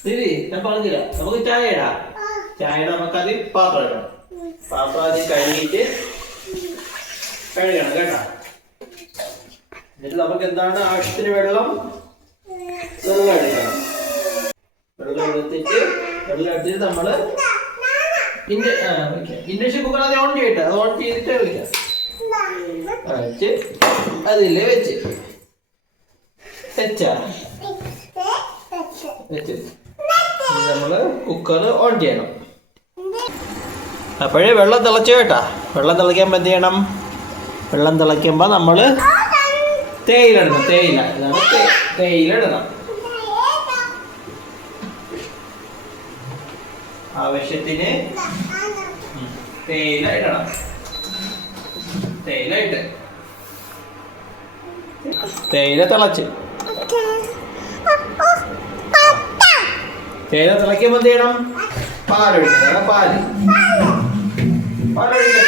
ശരി ഞാൻ പറഞ്ഞില്ല നമുക്ക് ചായ ഇടാം. ചായ നമുക്ക് ആദ്യം പാത്രം ഇടണം. പാത്രം ആദ്യം കഴുകിയിട്ട് കഴുകണം കേട്ടാ. എന്നിട്ട് നമുക്ക് എന്താണ് ആവശ്യത്തിന് വെള്ളം? വെള്ളം എടുക്കണം വെള്ളം എടുത്തിട്ട് വെള്ളം എടുത്തിട്ട് നമ്മൾ ഇൻഡ ഇൻഡക്ഷൻ കുക്കർ അത് ഓൺ ചെയ്യട്ടെ. അത് ഓൺ ചെയ്തിട്ട് വിളിക്കാം വെച്ച് അതില്ലേ വെച്ച് വെച്ചാ. വെച്ച്. ഇനി നമ്മൾ കുക്കർ ഓൺ ചെയ്യണം. അപ്പോഴേ വെള്ളം തിളച്ചു കേട്ടാ. വെള്ളം തിളയ്ക്കുമ്പോൾ എന്ത് ചെയ്യണം? വെള്ളം തിളയ്ക്കുമ്പോൾ നമ്മൾ തേയിലിടണം തേയില. ഇടണം ആവശ്യത്തിന് തേയില ഇടണം. തേയില ഇട്ട്. തേയില തിളച്ച്. തേയില തിളയ്ക്കുമ്പോൾ എന്ത് ചെയ്യണം? പാലൊഴിക്കണം പാൽ. പാലൊഴിച്ച്.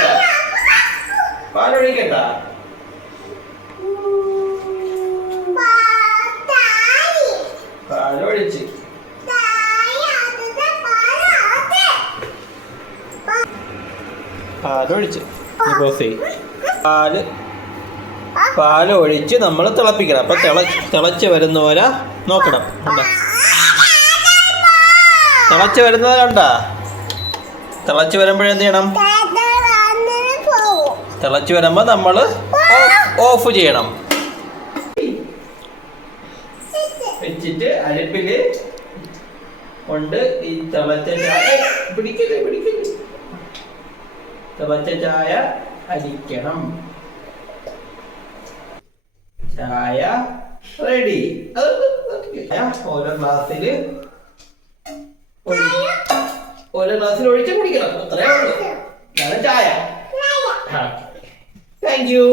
പാലൊഴിച്ച്. പാൽ പാൽ. ഒഴിച്ച് നമ്മൾ തിളപ്പിക്കണം. അപ്പൊ തിള തിളച്ച് വരുന്ന പോലെ നോക്കണം. തിളച്ച് വരുന്നത് കണ്ട? തിളച്ച് വരുമ്പോഴെന്ത് ചെയ്യണം? തിളച്ച് വരുമ്പോൾ നമ്മൾ ഓഫ് ചെയ്യണം. വെച്ചിട്ട് അരിപ്പിൽ കൊണ്ട് ഈ തിളച്ച ചായ പിടിക്കൽ പിടിക്കൽ തിളച്ച ചായ അരിക്കണം ചായ റെഡി. ഓരോ ഗ്ലാസ്സിൽ ഓരോ ഗ്ലാസ്സിൽ ഒഴിച്ച് കുടിക്കണം. അത്രേ ഉള്ളൂ. ചായ. Thank you